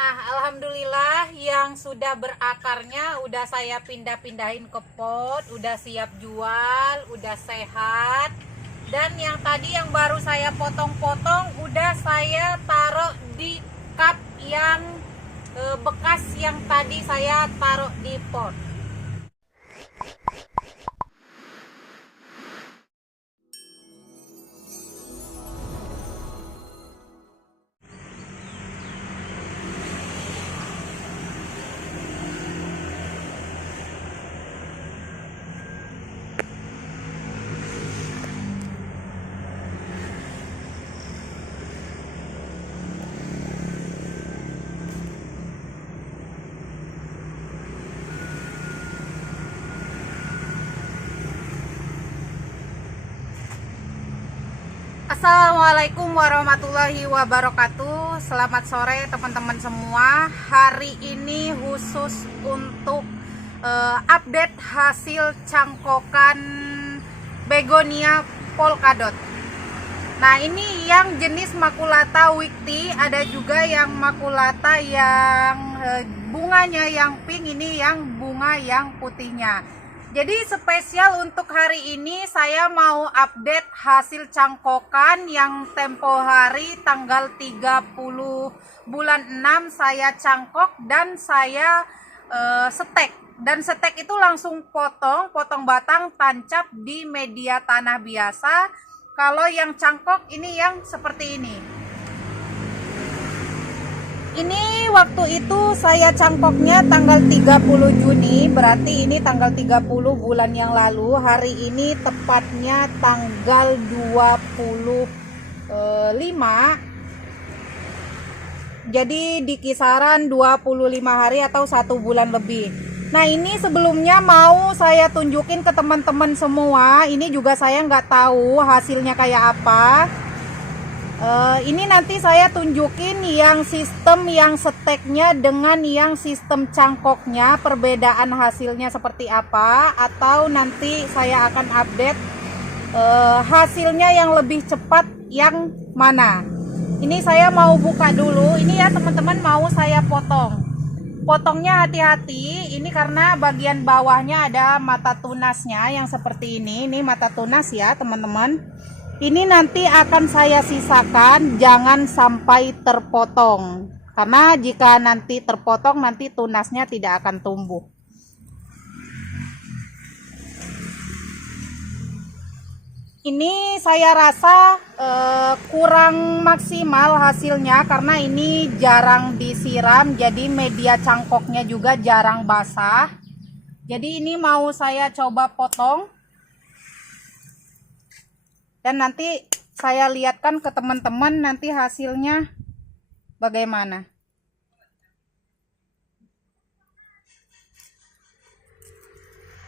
Nah, alhamdulillah yang sudah berakarnya udah saya pindah-pindahin ke pot, udah siap jual, udah sehat. Dan yang tadi yang baru saya potong-potong udah saya taruh di cup yang bekas yang tadi saya taruh di pot. Assalamualaikum warahmatullahi wabarakatuh. Selamat sore teman-teman semua. Hari ini khusus untuk update hasil cangkokan begonia polkadot. Nah, ini yang jenis makulata wikti, ada juga yang makulata yang bunganya yang pink, ini yang bunga yang putihnya. Jadi spesial untuk hari ini saya mau update hasil cangkokan yang tempo hari tanggal 30 bulan 6 saya cangkok dan saya setek. Dan setek itu langsung potong batang tancap di media tanah biasa. Kalau yang cangkok ini yang seperti ini. Ini waktu itu saya cangkoknya tanggal 30 Juni, berarti ini tanggal 30 bulan yang lalu. Hari ini tepatnya tanggal 25. Jadi di kisaran 25 hari atau 1 bulan lebih. Nah, ini sebelumnya mau saya tunjukin ke teman-teman semua. Ini juga saya nggak tahu hasilnya kayak apa. Ini nanti saya tunjukin yang sistem yang seteknya dengan yang sistem cangkoknya, perbedaan hasilnya seperti apa, atau nanti saya akan update hasilnya yang lebih cepat yang mana. Ini saya mau buka dulu. Ini ya teman-teman, mau saya potongnya hati-hati. Ini karena bagian bawahnya ada mata tunasnya yang seperti ini mata tunas ya teman-teman. Ini nanti akan saya sisakan, jangan sampai terpotong. Karena jika nanti terpotong, nanti tunasnya tidak akan tumbuh. Ini saya rasa kurang maksimal hasilnya karena ini jarang disiram, jadi media cangkoknya juga jarang basah. Jadi ini mau saya coba potong. Dan nanti saya lihatkan ke teman-teman nanti hasilnya bagaimana.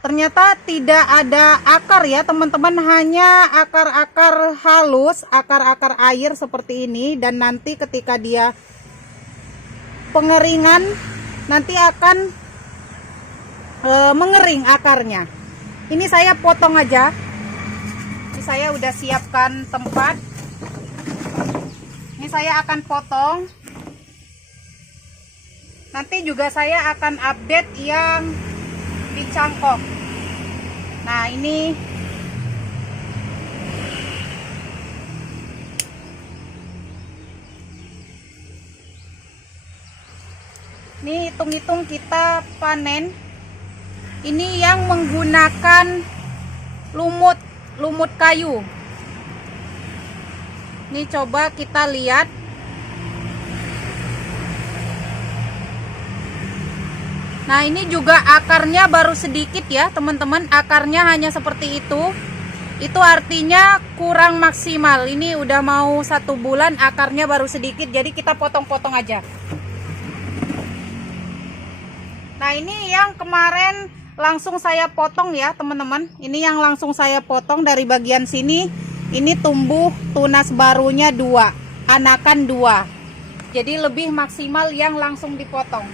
Ternyata tidak ada akar ya teman-teman, hanya akar-akar halus, akar-akar air seperti ini. Dan nanti ketika dia pengeringan nanti akan mengering akarnya. Ini saya potong aja. Saya udah siapkan tempat. Ini saya akan potong. Nanti juga saya akan update yang dicangkok. Nah, ini hitung-hitung kita panen. Ini yang menggunakan lumut kayu. Ini coba kita lihat. Nah, ini juga akarnya baru sedikit ya teman-teman, akarnya hanya seperti itu. Itu artinya kurang maksimal. Ini udah mau 1 bulan, akarnya baru sedikit, jadi kita potong-potong aja. Nah, ini yang kemarin langsung saya potong ya teman-teman. Ini yang langsung saya potong dari bagian sini. Ini tumbuh tunas barunya 2, anakan 2. Jadi lebih maksimal yang langsung dipotong.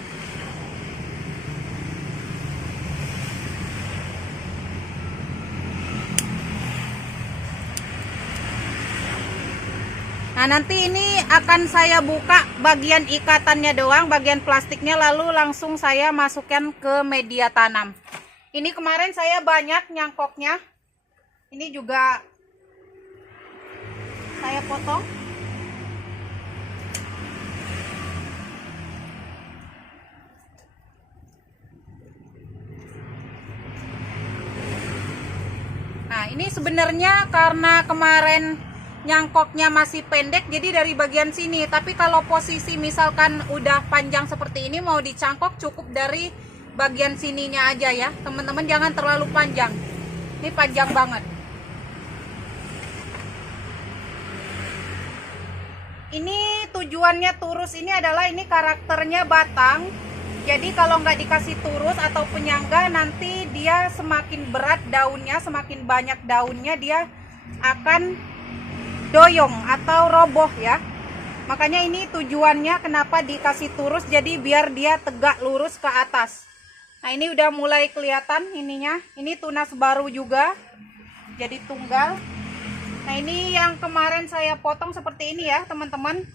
Nah, nanti ini akan saya buka bagian ikatannya doang, bagian plastiknya, lalu langsung saya masukkan ke media tanam. Ini kemarin saya banyak nyangkoknya. Ini juga saya potong. Nah, ini sebenarnya karena kemarin nyangkoknya masih pendek, jadi dari bagian sini. Tapi kalau posisi misalkan udah panjang seperti ini, mau dicangkok cukup dari bagian sininya aja ya teman-teman, jangan terlalu panjang. Ini panjang banget. Ini tujuannya turus ini adalah ini karakternya batang. Jadi kalau nggak dikasih turus atau penyangga, nanti dia semakin berat daunnya, semakin banyak daunnya, dia akan doyong atau roboh ya. Makanya ini tujuannya kenapa dikasih turus, jadi biar dia tegak lurus ke atas. Nah, ini udah mulai kelihatan ininya. Ini tunas baru juga, jadi tunggal. Nah, ini yang kemarin saya potong seperti ini ya teman-teman.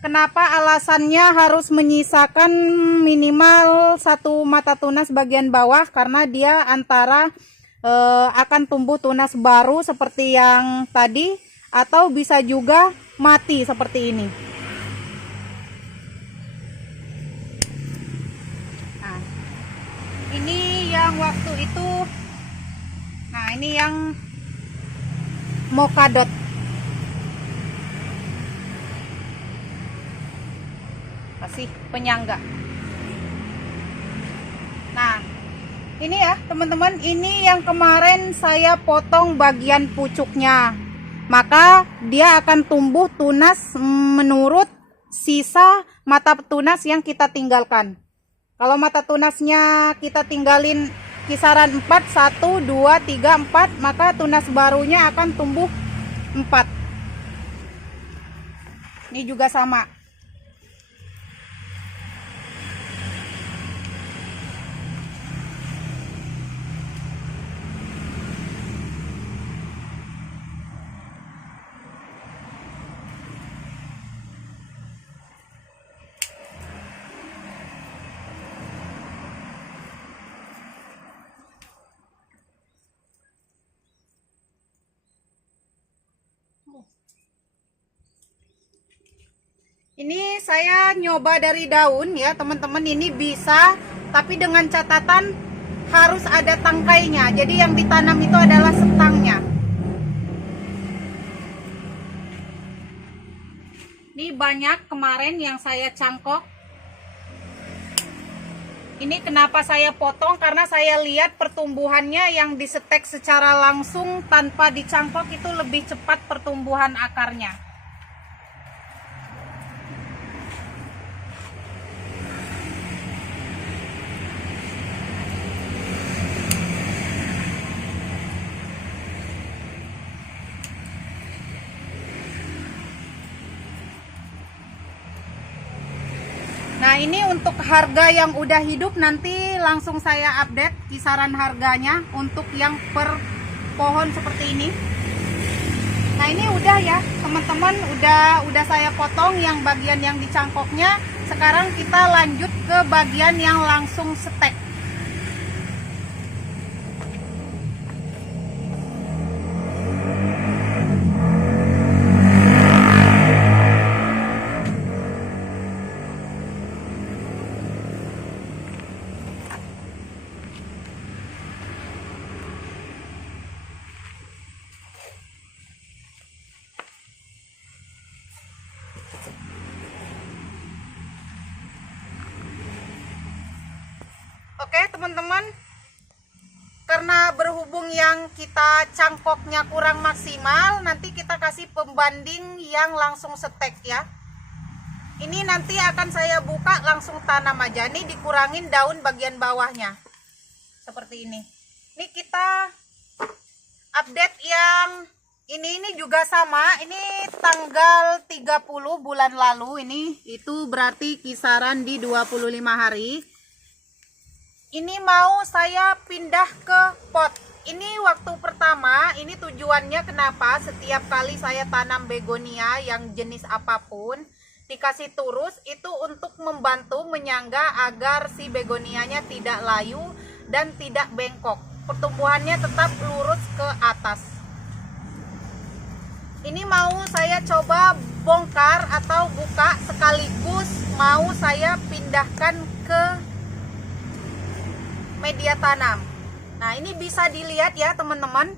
Kenapa alasannya harus menyisakan minimal satu mata tunas bagian bawah, karena dia antara akan tumbuh tunas baru seperti yang tadi, atau bisa juga mati seperti ini. Nah, ini yang waktu itu. Nah, ini yang mokadot. Kasih penyangga. Nah, ini ya teman-teman, ini yang kemarin saya potong bagian pucuknya. Maka dia akan tumbuh tunas menurut sisa mata tunas yang kita tinggalkan. Kalau mata tunasnya kita tinggalin kisaran 4, 1, 2, 3, 4, maka tunas barunya akan tumbuh 4. Ini juga sama. Ini saya nyoba dari daun ya teman-teman, ini bisa, tapi dengan catatan harus ada tangkainya. Jadi yang ditanam itu adalah setangnya. Ini banyak kemarin yang saya cangkok. Ini kenapa saya potong, karena saya lihat pertumbuhannya yang disetek secara langsung tanpa dicangkok itu lebih cepat pertumbuhan akarnya. Nah, ini untuk harga yang udah hidup nanti langsung saya update kisaran harganya untuk yang per pohon seperti ini. Nah, ini udah ya teman-teman, udah saya potong yang bagian yang dicangkoknya. Sekarang kita lanjut ke bagian yang langsung setek. Oke teman-teman, karena berhubung yang kita cangkoknya kurang maksimal, nanti kita kasih pembanding yang langsung setek ya. Ini nanti akan saya buka langsung tanam aja. Ini dikurangin daun bagian bawahnya seperti ini. Ini kita update yang ini juga sama. Ini tanggal 30 bulan lalu. Ini itu berarti kisaran di 25 hari. Ini mau saya pindah ke pot. ini waktu pertama, ini tujuannya kenapa setiap kali saya tanam begonia yang jenis apapun dikasih turus itu untuk membantu menyangga agar si begonianya tidak layu dan tidak bengkok, pertumbuhannya tetap lurus ke atas. Ini mau saya coba bongkar atau buka sekaligus mau saya pindahkan ke media tanam. Nah, ini bisa dilihat ya teman-teman.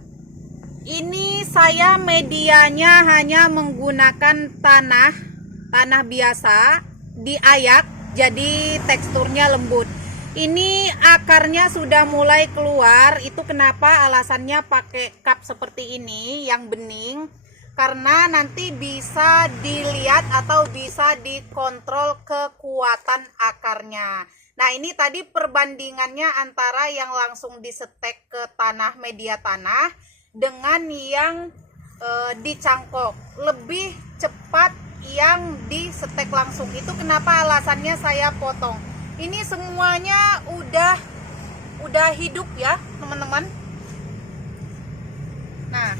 Ini saya medianya hanya menggunakan tanah biasa, diayak jadi teksturnya lembut. Ini akarnya sudah mulai keluar. Itu kenapa alasannya pakai cup seperti ini yang bening, karena nanti bisa dilihat atau bisa dikontrol kekuatan akarnya. Nah, ini tadi perbandingannya antara yang langsung disetek ke tanah media tanah dengan yang dicangkok. Lebih cepat yang disetek langsung. Itu kenapa alasannya saya potong. Ini semuanya udah hidup ya teman-teman. Nah,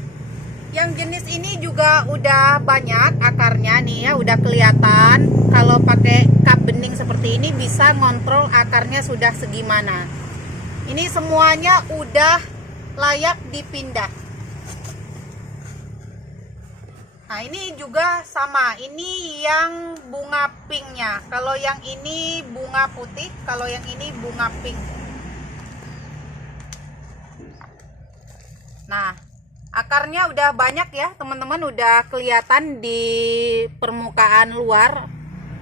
yang jenis ini juga udah banyak akarnya nih ya, udah kelihatan. Kalau pakai cup bening seperti ini bisa ngontrol akarnya sudah segimana. Ini semuanya udah layak dipindah. Nah, ini juga sama. Ini yang bunga pinknya. Kalau yang ini bunga putih, kalau yang ini bunga pink. Nah, akarnya udah banyak ya teman-teman, udah kelihatan di permukaan luar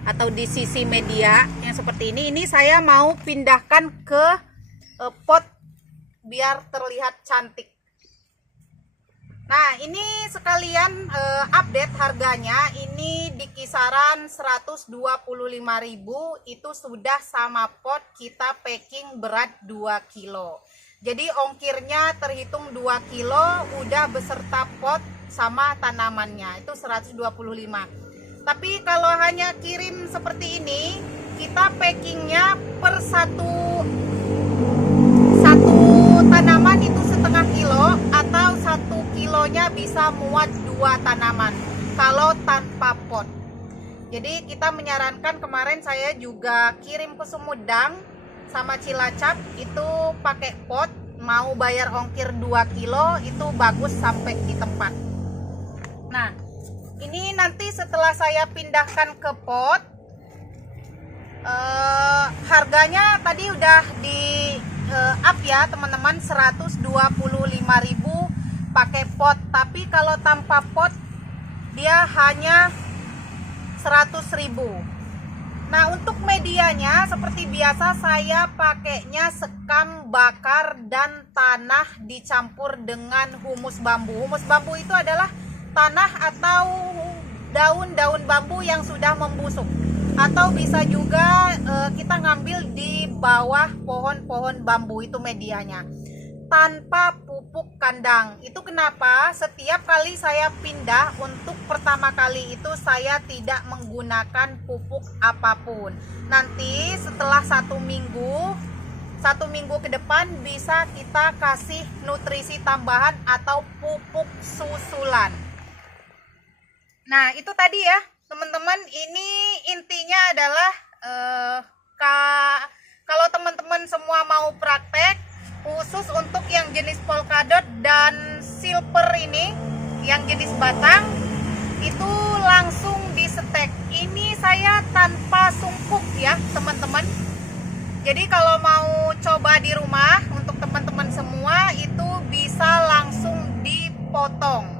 atau di sisi media yang seperti ini. Ini saya mau pindahkan ke pot biar terlihat cantik. Nah, ini sekalian update harganya. Ini di kisaran 125.000. Itu sudah sama pot, kita packing berat 2 kilo. Jadi ongkirnya terhitung 2 kilo udah beserta pot sama tanamannya. Itu 125. Tapi kalau hanya kirim seperti ini, kita packingnya per satu tanaman itu setengah kilo, atau 1 kilonya bisa muat 2 tanaman kalau tanpa pot. Jadi kita menyarankan, kemarin saya juga kirim ke Sumedang sama Cilacap itu pakai pot, mau bayar ongkir 2 kilo itu bagus sampai di tempat. Nah, ini nanti setelah saya pindahkan ke pot, harganya tadi udah di up ya teman-teman, 125.000 pakai pot. Tapi kalau tanpa pot dia hanya 100.000. Nah, untuk medianya seperti biasa saya pakainya sekam bakar dan tanah dicampur dengan humus bambu. Humus bambu itu adalah tanah atau daun-daun bambu yang sudah membusuk, atau bisa juga kita ngambil di bawah pohon-pohon bambu, itu medianya, tanpa pupuk kandang. Itu kenapa setiap kali saya pindah, untuk pertama kali itu saya tidak menggunakan pupuk apapun. Nanti setelah 1 minggu ke depan bisa kita kasih nutrisi tambahan atau pupuk susulan. Nah, itu tadi ya teman-teman, ini intinya adalah kalau teman-teman semua mau praktek, khusus untuk yang jenis polkadot dan silver ini, yang jenis batang, itu langsung disetek. Ini saya tanpa sungkup ya teman-teman. Jadi kalau mau coba di rumah, untuk teman-teman semua itu bisa langsung dipotong.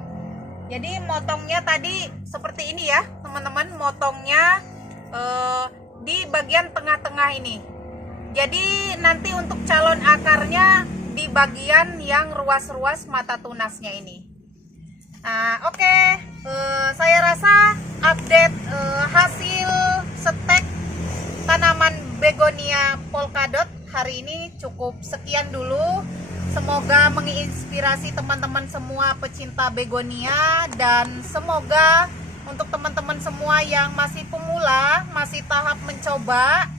Jadi motongnya tadi seperti ini ya teman-teman, motongnya di bagian tengah-tengah ini. Jadi nanti untuk calon akarnya di bagian yang ruas-ruas mata tunasnya ini. Nah, oke. Saya rasa update hasil setek tanaman begonia polkadot hari ini cukup sekian dulu. Semoga menginspirasi teman-teman semua pecinta begonia, dan semoga untuk teman-teman semua yang masih pemula, masih tahap mencoba,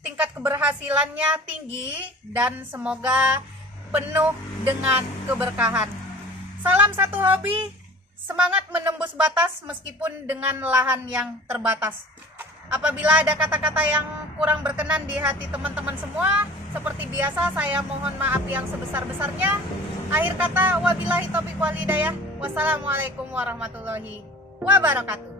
tingkat keberhasilannya tinggi, dan semoga penuh dengan keberkahan. Salam satu hobi, semangat menembus batas meskipun dengan lahan yang terbatas. Apabila ada kata-kata yang kurang berkenan di hati teman-teman semua, seperti biasa saya mohon maaf yang sebesar-besarnya. Akhir kata, wabillahi taufiq wal hidayah. Wassalamualaikum warahmatullahi wabarakatuh.